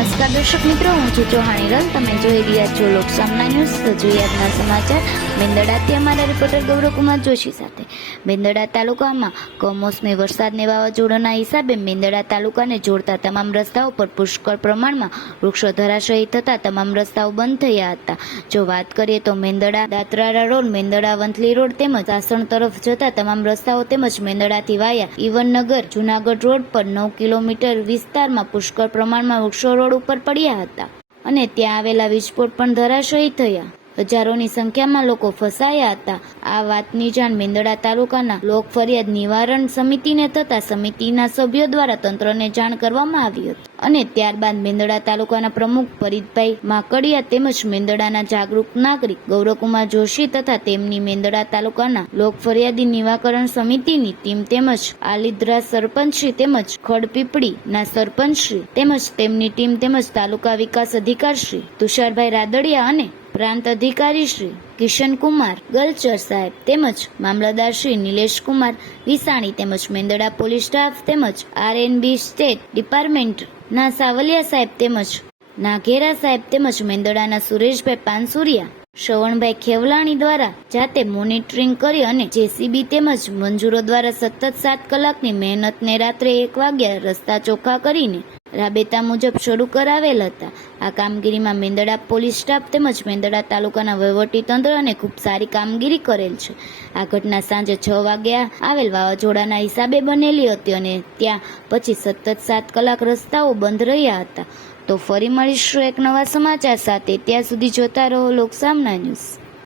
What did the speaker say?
નમસ્કાર દર્શક મિત્રો, હું છું ચૌહાણી રલ. તમે જોઈ રહ્યા છો લોકસામના ન્યૂઝ. તો જોઈએ આજના સમાચાર. મેંદરડાથી અમારા રિપોર્ટર ગૌરવકુમાર જોશી સાથે. મેંદરડા તાલુકામાં કમોસમી વરસાદને વાવાઝોડાના હિસાબે મેંદરડા તાલુકાને જોડતા તમામ રસ્તાઓ પર પુષ્કળ પ્રમાણમાં વૃક્ષો ધરાશયી થતા તમામ રસ્તાઓ બંધ થયા હતા. જો વાત કરીએ તો મેંદરડા દાત્રારા રોડ, મેંદરડા વંથલી રોડ તેમજ સાસણ તરફ જતા તમામ રસ્તાઓ તેમજ મેંદરડાથી વાયા ઈવનનગર જુનાગઢ રોડ પર 9 કિલોમીટર વિસ્તારમાં પુષ્કળ પ્રમાણમાં વૃક્ષો રોડ ઉપર પડ્યા હતા અને ત્યાં આવેલા વીજપોટ પણ ધરાશયી થયા. હજારોની સંખ્યામાં લોકો ફસાયા હતા. આ વાતની જાણ મેંદરડા તાલુકાના લોક ફરિયાદ નિવારણ સમિતિને થતા સમિતિના સભ્યો દ્વારા તંત્રને જાણ કરવામાં આવી હતી અને ત્યારબાદ મેંદરડા તાલુકાના પ્રમુખ ફરીદભાઈ માકડિયા તેમજ મેંદરડાના જાગૃત નાગરિક ગૌરવકુમાર જોશી તથા તેમની મેંદરડા તાલુકાના લોક ફરિયાદી નિવારણ સમિતિની ટીમ તેમજ આલીધરા સરપંચશ્રી તેમજ ખડપીપળીના સરપંચશ્રી તેમજ તેમની ટીમ તેમજ તાલુકા વિકાસ અધિકારીશ્રી તુષારભાઈ રાદડિયા અને પ્રાંત અધિકારી શ્રી કિશનકુમાર ગલચર સાહેબ તેમજ મામલતદાર શ્રી નિલેશકુમાર વિસાણી તેમજ મેંદરડા પોલીસ સ્ટાફ તેમજ RNB સ્ટેટ ડિપાર્ટમેન્ટના સાવલિયા સાહેબ તેમજ નાઘેરા સાહેબ તેમજ મેંદરડાના સુરેશભાઈ પાનસુરિયા, શ્રવણભાઈ ખેવલાણી દ્વારા જાતે મોનિટરિંગ કરી અને JCB તેમજ મંજૂરો દ્વારા સતત 7 કલાકની મહેનતને રાત્રે 1 વાગ્યા રસ્તા ચોખ્ખા કરીને રાબેતા મુજબ શરૂ કરાવેલ હતા. આ કામગીરીમાં મેંદરડા પોલીસ સ્ટાફ તેમજ મેંદરડા તાલુકાના વહીવટી તંત્ર અને ખૂબ સારી કામગીરી કરેલ છે. આ ઘટના સાંજે 6 વાગ્યા આવેલ વાવાઝોડાના હિસાબે બનેલી હતી અને ત્યાં પછી સતત 7 કલાક રસ્તાઓ બંધ રહ્યા હતા. તો ફરી મળીશું એક નવા સમાચાર સાથે. ત્યાં સુધી જોતા રહો લોકસામના ન્યૂઝ.